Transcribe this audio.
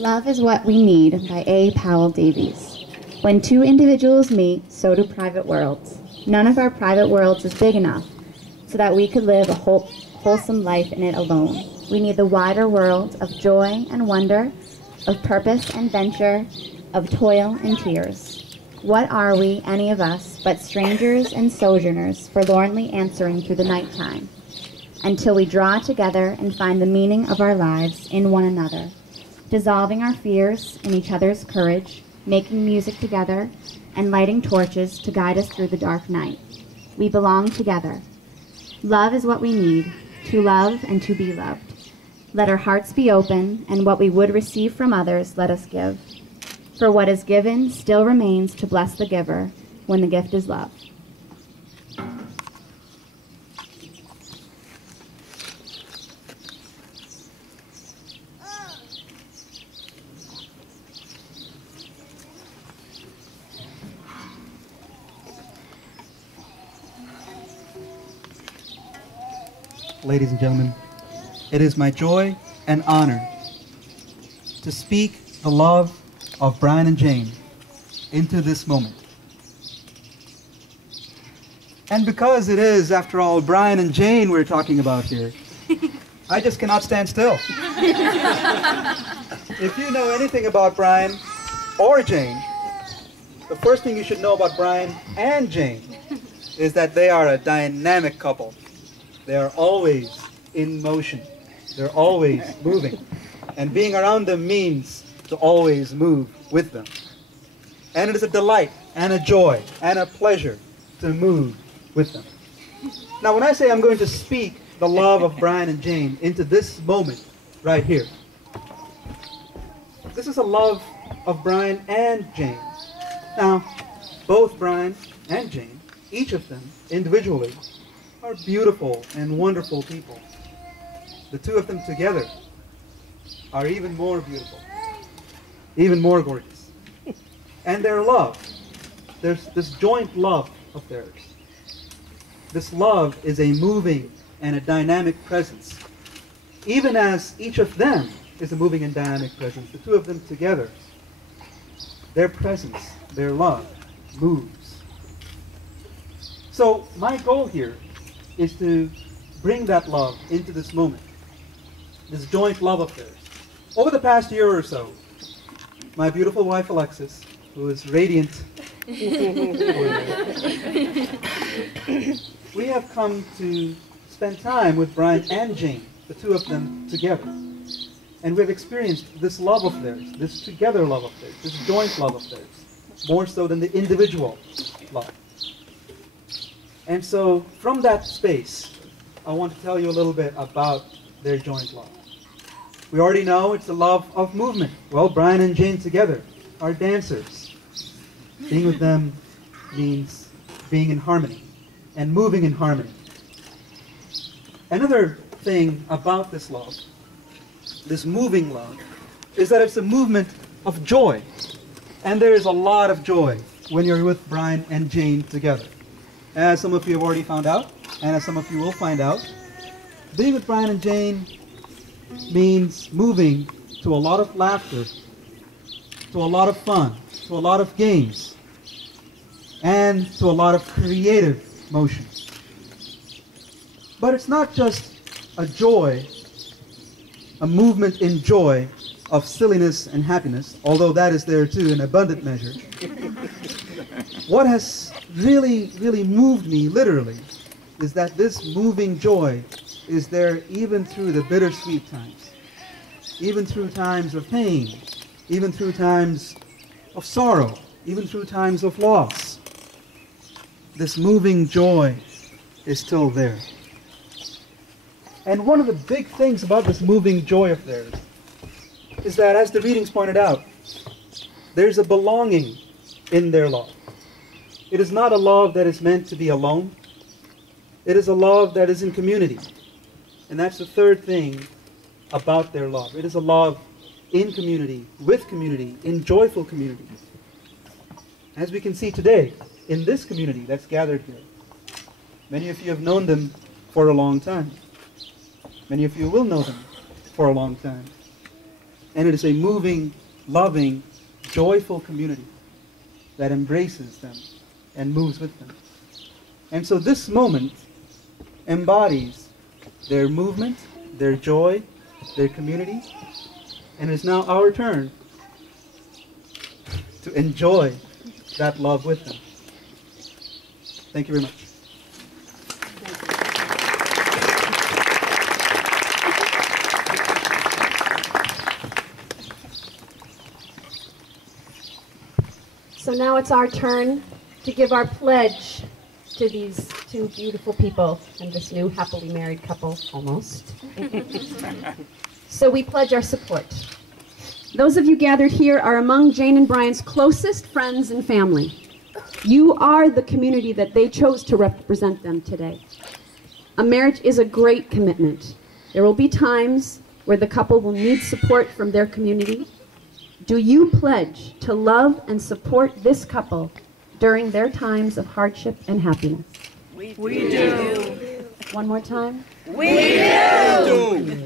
Love is What We Need by A. Powell Davies. When two individuals meet, so do private worlds. None of our private worlds is big enough so that we could live a wholesome life in it alone. We need the wider world of joy and wonder, of purpose and venture, of toil and tears. What are we, any of us, but strangers and sojourners, forlornly answering through the nighttime, until we draw together and find the meaning of our lives in one another, dissolving our fears in each other's courage, making music together, and lighting torches to guide us through the dark night. We belong together. Love is what we need, to love and to be loved. Let our hearts be open, and what we would receive from others, let us give. For what is given still remains to bless the giver when the gift is love. Ladies and gentlemen, it is my joy and honor to speak the love of Brian and Jayne into this moment. And because it is, after all, Brian and Jayne we're talking about here, I just cannot stand still. If you know anything about Brian or Jayne, the first thing you should know about Brian and Jayne is that they are a dynamic couple. They are always in motion. They're always moving. And being around them means to always move with them. And it is a delight and a joy and a pleasure to move with them. Now, when I say I'm going to speak the love of Brian and Jayne into this moment right here, this is a love of Brian and Jayne. Now, both Brian and Jayne, each of them individually, are beautiful and wonderful people. The two of them together are even more beautiful, even more gorgeous. And their love, there's this joint love of theirs. This love is a moving and a dynamic presence. Even as each of them is a moving and dynamic presence, the two of them together, their presence, their love, moves. So my goal here is to bring that love into this moment, this joint love of theirs. Over the past year or so, my beautiful wife Alexis, who is radiant, we have come to spend time with Brian and Jayne, the two of them together. And we've experienced this love of theirs, this together love of theirs, this joint love of theirs, more so than the individual love. And so, from that space, I want to tell you a little bit about their joint love. We already know it's a love of movement. Well, Brian and Jayne together are dancers. Being with them means being in harmony and moving in harmony. Another thing about this love, this moving love, is that it's a movement of joy. And there is a lot of joy when you're with Brian and Jayne together. As some of you have already found out, and as some of you will find out, being with Brian and Jayne means moving to a lot of laughter, to a lot of fun, to a lot of games, and to a lot of creative motion. But it's not just a joy, a movement in joy of silliness and happiness, although that is there too in abundant measure. What has really moved me, literally, is that this moving joy is there even through the bittersweet times, even through times of pain, even through times of sorrow, even through times of loss. This moving joy is still there. And one of the big things about this moving joy of theirs is that, as the readings pointed out, there's a belonging in their love. It is not a love that is meant to be alone. It is a love that is in community. And that's the third thing about their love. It is a love in community, with community, in joyful community. As we can see today, in this community that's gathered here, many of you have known them for a long time. Many of you will know them for a long time. And it is a moving, loving, joyful community that embraces them and moves with them. And so this moment embodies their movement, their joy, their community, and it is now our turn to enjoy that love with them. Thank you very much. So now it's our turn to give our pledge to these two beautiful people and this new happily married couple, almost. So we pledge our support. Those of you gathered here are among Jayne and Brian's closest friends and family. You are the community that they chose to represent them today. A marriage is a great commitment. There will be times where the couple will need support from their community. Do you pledge to love and support this couple during their times of hardship and happiness? We do. One more time. We do.